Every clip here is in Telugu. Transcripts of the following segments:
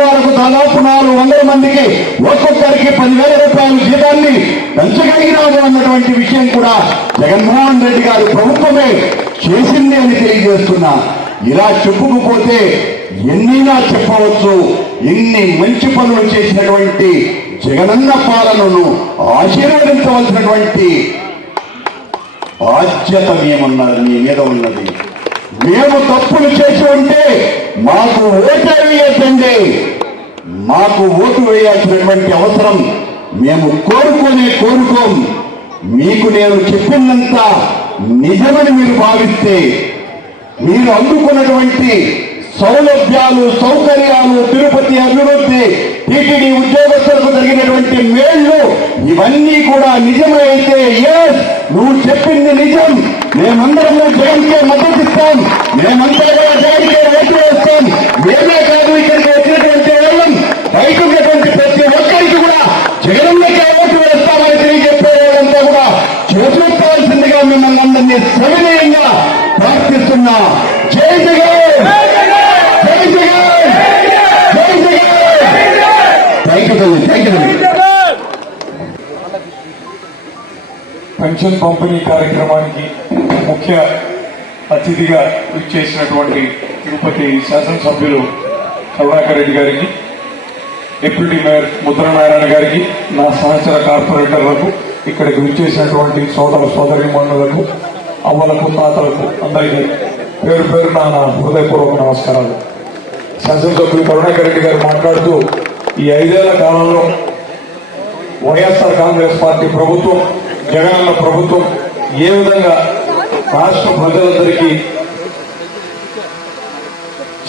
కుటుంబాలకు దాదాపు 400 మందికి ఒక్కొక్కరికి 10,000 రూపాయల జీతాన్ని పెంచగలిగినాము అన్నటువంటి విషయం కూడా జగన్మోహన్ రెడ్డి గారి ప్రభుత్వమే చేసింది అని తెలియజేస్తున్నా. ఇలా చెప్పుకుపోతే ఎన్నైనా చెప్పవచ్చు. ఇన్ని మంచి పనులు చేసినటువంటి జగనన్న పాలనను ఆశీర్వదించవలసినటువంటి బాధ్యత మీ మీద ఉన్నది. మేము తప్పులు చేసి ఉంటే మాకు ఓటు వేయద్దండి. మాకు ఓటు వేయాల్సినటువంటి అవసరం మేము కోరుకోం. మీకు నేను చెప్పినంత నిజమని మీరు భావిస్తే, మీరు అందుకున్నటువంటి సౌలభ్యాలు, సౌకర్యాలు, తిరుపతి అభివృద్ధి, టీటీడీ ఉద్యోగస్తులకు జరిగినటువంటి మేళ్లు ఇవన్నీ కూడా నిజమైతే ఎస్ నువ్వు చెప్పింది నిజం, మేమందరము జగన్కే మద్దతు ఇస్తాం, మేమందరం కూడా జగన్కే ఓటు వేస్తాం. మేమే కాదు ఇక్కడికి వచ్చినటువంటి వాళ్ళం, బయట ఉన్నటువంటి ప్రతి ఒక్కరికి కూడా జగన్కే ఓటు వేస్తామని తెలియజెప్పే వాళ్ళంతా కూడా చేతులెత్తాల్సిందిగా మిమ్మల్ని అందరినీ సవినయంగా ప్రార్థిస్తున్నా. జై జగన్, జై జగన్, జై జగన్. Thank you. పెన్షన్ పంపిణీ కార్యక్రమానికి ముఖ్య అతిథిగా విచ్చేసినటువంటి తిరుపతి శాసనసభ్యులు కరుణాకర్ రెడ్డి గారికి, డిప్యూటీ మేయర్ ముద్రనారాయణ గారికి, నా సహచర కార్పొరేటర్లకు, ఇక్కడికి విచ్చేసినటువంటి సోదర సోదరీమణులకు, అవ్వలకు, తాతలకు అందరికీ పేరు పేరున నా హృదయపూర్వక నమస్కారాలు. శాసనసభ్యులు కరుణాకర్ రెడ్డి గారు మాట్లాడుతూ ఈ 5 ఏళ్ల కాలంలో వైఎస్ఆర్ కాంగ్రెస్ పార్టీ ప్రభుత్వం, జగనన్న ప్రభుత్వం ఏ విధంగా రాష్ట్ర ప్రజలందరికీ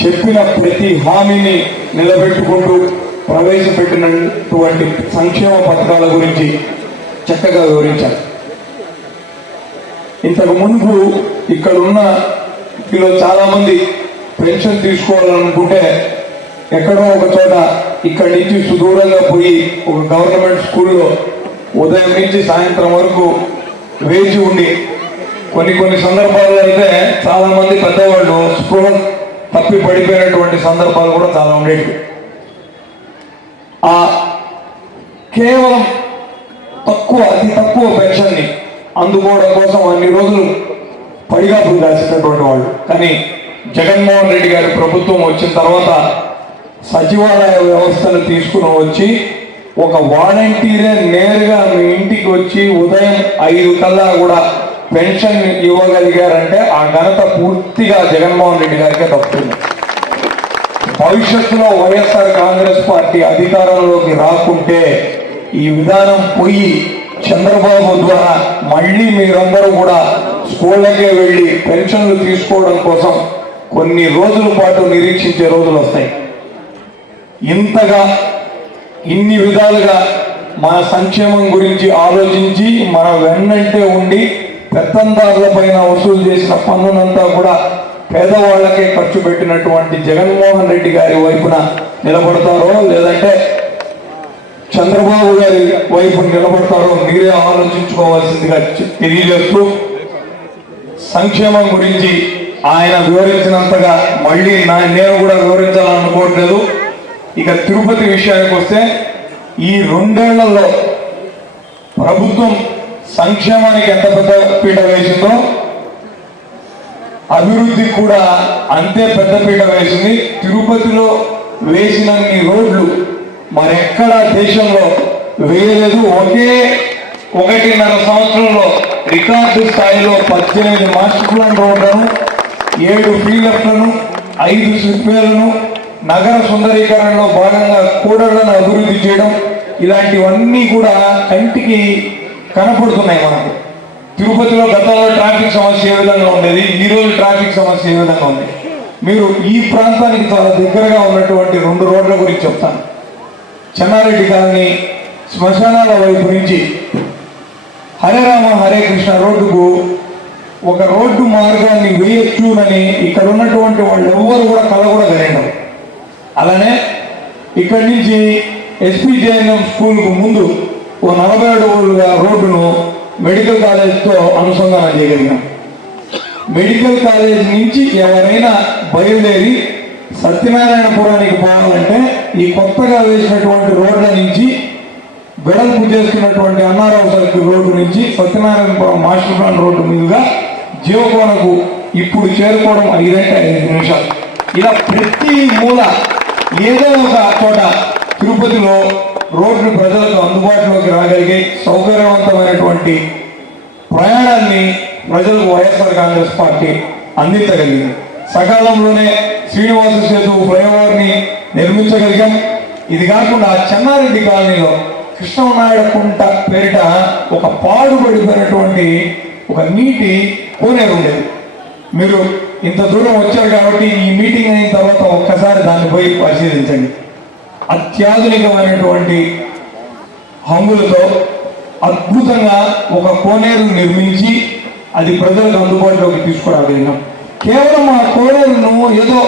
చెప్పిన ప్రతి హామీని నిలబెట్టుకుంటూ ప్రవేశపెట్టినటువంటి సంక్షేమ పథకాల గురించి చక్కగా వివరించారు. ఇంతకు ముందు ఇక్కడున్న చాలా మంది పెన్షన్ తీసుకోవాలనుకుంటే ఎక్కడో ఒక చోట ఇక్కడి నుంచి సుదూరంగా పోయి ఒక గవర్నమెంట్ స్కూల్లో ఉదయం నుంచి సాయంత్రం వరకు వేచి ఉండి, కొన్ని సందర్భాల్లో అయితే చాలా మంది పెద్దవాళ్ళు స్పృహ తప్పి పడిపోయినటువంటి సందర్భాలు కూడా చాలా ఉండేవి. ఆ కేవలం అతి తక్కువ పెన్షన్ ని అందుకోవడం కోసం అన్ని రోజులు పడిగాపులు దాచినటువంటి వాళ్ళు. కానీ జగన్మోహన్ రెడ్డి గారి ప్రభుత్వం వచ్చిన తర్వాత సచివాలయ వ్యవస్థను తీసుకుని వచ్చి ఒక వాలంటీరే నేరుగా మీ ఇంటికి వచ్చి ఉదయం 5 కల్లా కూడా పెన్షన్ ఇవ్వగలిగారంటే ఆ ఘనత పూర్తిగా జగన్మోహన్ రెడ్డి గారికే దక్కుతుంది. భవిష్యత్తులో వైఎస్ఆర్ కాంగ్రెస్ పార్టీ అధికారంలోకి రాకుంటే ఈ విధానం పోయి చంద్రబాబు ద్వారా మళ్ళీ మీరందరూ కూడా స్కూళ్ళకే వెళ్ళి పెన్షన్లు తీసుకోవడం కోసం కొన్ని రోజుల పాటు నిరీక్షించే రోజులు వస్తాయి. ఇంతగా ఇన్ని విధాలుగా మన సంక్షేమం గురించి ఆలోచించి మన వెన్నంటే ఉండి పెత్తందారుల పైన వసూలు చేసిన పన్నునంతా కూడా పేదవాళ్లకే ఖర్చు పెట్టినటువంటి జగన్మోహన్ రెడ్డి గారి వైపున నిలబడతారో లేదంటే చంద్రబాబు గారి వైపు నిలబడతారో మీరే ఆలోచించుకోవాల్సిందిగా తెలియజేస్తూ, సంక్షేమం గురించి ఆయన వివరించినంతగా మళ్ళీ నేను కూడా వివరించాలనుకోవట్లేదు. ఇక తిరుపతి విషయానికి వస్తే ఈ 2 ఏళ్లలో ప్రభుత్వం సంక్షేమానికి ఎంత పెద్ద పీట వేసిందో అభివృద్ధికి కూడా అంతే పెద్ద పీట వేసింది. తిరుపతిలో వేసినన్ని రోడ్లు మరెక్కడా దేశంలో వేయలేదు. ఒకే 1.5 సంవత్సరంలో రికార్డు స్థాయిలో 18 మాస్టర్ ప్లాన్ రోడ్లను, 7 ఫ్రీలెఫ్ట్లను, 5 స్లిప్వేలను, నగర సుందరీకరణలో భాగంగా కూడళ్లను అభివృద్ధి చేయడం, ఇలాంటివన్నీ కూడా కంటికి కనపడుతున్నాయి మనకు. తిరుపతిలో గతంలో ట్రాఫిక్ సమస్య ఏ విధంగా ఉండేది, ఈ రోజు ట్రాఫిక్ సమస్య ఏ విధంగా ఉంది. మీరు ఈ ప్రాంతానికి చాలా దగ్గరగా ఉన్నటువంటి 2 రోడ్ల గురించి చెప్తాను. చెన్నారెడ్డి కాలనీ శ్మశానాల వైపు నుంచి హరే రామ హరే కృష్ణ రోడ్డుకు ఒక రోడ్డు మార్గాన్ని వేయొచ్చునని ఇక్కడ ఉన్నటువంటి వాళ్ళు ఎవ్వరు కూడా కల కూడా కలిగినారు. అలానే ఇక్కడి నుంచి ఎస్పీజేఎన్ఎం స్కూల్కు ముందు ఓ 40 అడుగుల రోడ్డును మెడికల్ కాలేజ్తో అనుసంధానం చేయగలిగాం. మెడికల్ కాలేజ్ నుంచి ఎవరైనా బయలుదేరి సత్యనారాయణపురానికి పోవాలంటే ఈ కొత్తగా వేసినటువంటి రోడ్ల నుంచి వెడల్పు చేస్తున్నటువంటి అన్నారావు సర్కిల్ రోడ్డు నుంచి సత్యనారాయణపురం మాస్టర్ ప్లాన్ రోడ్డు మీదుగా జీవకోనకు ఇప్పుడు చేరుకోవడం 5 గంటల 5 నిమిషాలు. ఇలా ప్రతి మూల ఏదో ఒక చోట తిరుపతిలో రోడ్లు ప్రజలకు అందుబాటులోకి రాగలిగే సౌకర్యవంతమైనటువంటి ప్రయాణాన్ని ప్రజలకు వైఎస్ఆర్ కాంగ్రెస్ పార్టీ అందించగలిగింది. సకాలంలోనే శ్రీనివాస సేతు ఫ్లైఓవర్ని నిర్మించగలిగాం. ఇది కాకుండా చెన్నారెడ్డి కాలనీలో కృష్ణనాయుడు కుంట పేరిట ఒక పాడుపడిపోయినటువంటి ఒక నీటి కోనేరు ఉండేది. మీరు ఇంత దూరం వచ్చారు కాబట్టి ఈ మీటింగ్ అయిన తర్వాత ఒక్కసారి దాన్ని పోయి పరిశీలించండి. అత్యాధునికమైనటువంటి హంగులతో అద్భుతంగా ఒక కోనేరు నిర్మించి అది ప్రజలకు అందుబాటులోకి తీసుకురాగలిగినాం. కేవలం ఆ కోనేరును ఏదో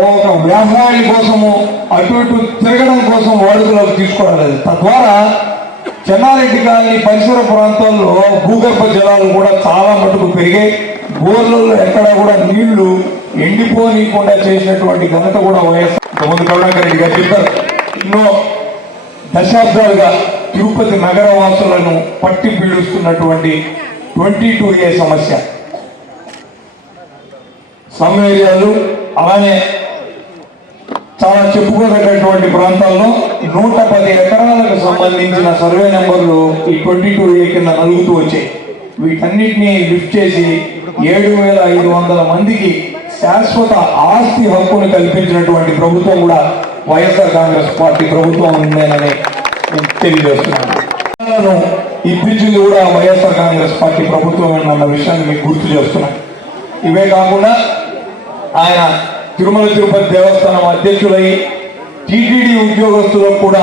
ఒక వ్యవసాయం కోసము అటు ఇటు తిరగడం కోసం వాడుకలోకి తీసుకురాలేదు. తద్వారా చెన్నారెడ్డి కాలనీ పరిసర ప్రాంతాల్లో భూగర్భ జలాలు కూడా చాలా మటుకు పెరిగాయి. బోర్లలో ఎక్కడ కూడా నీళ్లు ఎండిపోనీయకుండా చేసినటువంటి ఘనత కూడా వైఎస్ఆర్ ముందు కరుణాకర్ రెడ్డి గారు చెప్పారు. ఎన్నో దశాబ్దాలుగా తిరుపతి నగర వాసులను పట్టి పీడిస్తున్నటువంటి 22A సమస్య సమ్ ఏరియాలు అలానే చాలా చెప్పుకోదగ్గటువంటి ప్రాంతాల్లో 110 ఎకరాలకు సంబంధించిన సర్వే నెంబర్లు ఈ 22A కింద నలుగుతూ వచ్చాయి. వీటన్నిటినీ లిఫ్ట్ చేసి 7,500 మందికి శాశ్వత ఆస్తి హక్కును కల్పించినటువంటి ప్రభుత్వం కూడా వైఎస్ఆర్ కాంగ్రెస్ పార్టీ ప్రభుత్వం ఉందేనని తెలియజేస్తున్నాను. ఇప్పించింది కూడా వైఎస్ఆర్ కాంగ్రెస్ పార్టీ ప్రభుత్వం అన్న విషయాన్ని మీకు గుర్తు చేస్తున్నాను. ఇవే కాకుండా ఆయన తిరుమల తిరుపతి దేవస్థానం అధ్యక్షులై టీటీడీ ఉద్యోగస్తులకు కూడా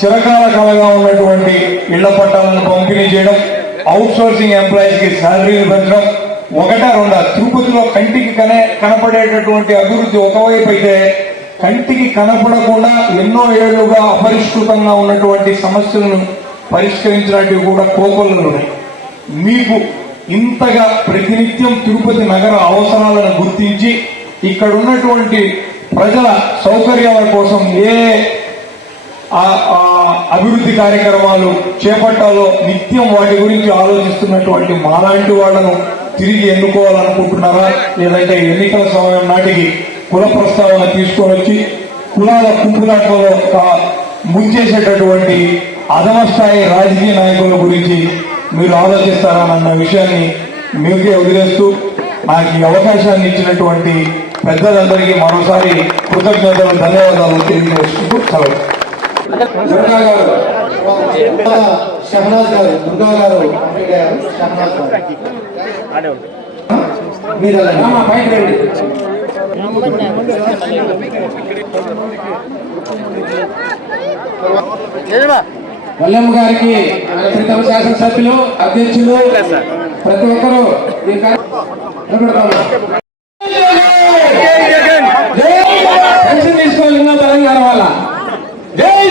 చిరకాల కళగా ఉన్నటువంటి ఇళ్ల పట్టాలను పంపిణీ చేయడం, అవుట్ సోర్సింగ్ ఎంప్లాయీస్ కి శాలరీలు పెంచడం, ఒకటా రెండా తిరుపతిలో కంటికి కనపడేటటువంటి అభివృద్ధి ఒకవైపు అయితే కంటికి కనపడకుండా ఎన్నో ఏళ్లుగా అపరిష్కృతంగా ఉన్నటువంటి సమస్యలను పరిష్కరించినట్టు కూడా కోకొల్లలు ఉన్నాయి. మీకు ఇంతగా ప్రతినిత్యం తిరుపతి నగర అవసరాలను గుర్తించి ఇక్కడ ఉన్నటువంటి ప్రజల సౌకర్యాల కోసం ఏ అభివృద్ధి కార్యక్రమాలు చేపట్టాలో నిత్యం వాటి గురించి ఆలోచిస్తున్నటువంటి మాలాంటి వాళ్లను తిరిగి ఎన్నుకోవాలనుకుంటున్నారా, లేదంటే ఎన్నికల సమయం నాటికి కుల ప్రస్తావన తీసుకొని వచ్చి కులాల కుంపులాటలో ముంచేసేటటువంటి అధమ స్థాయి రాజకీయ నాయకుల గురించి మీరు ఆలోచిస్తారన్న విషయాన్ని మీకే వదిలేస్తూ నాకు ఈ అవకాశాన్ని ఇచ్చినటువంటి పెద్దలందరికీ మరోసారి కృతజ్ఞతలు, ధన్యవాదాలు తెలియజేసుకుంటూ సెలవు. దుర్గా గారు, షహనాజ్ గారు, దుర్గా గారు, షహనాజ్ గారు మీరు బయట రండి. వల్లెమ్మ గారికి ప్రీతమ శాసనసభ్యులు, అధ్యక్షులు ప్రతి ఒక్కరూ పెన్షన్ తీసుకోవాలి తెలంగాణ వల్ల. జై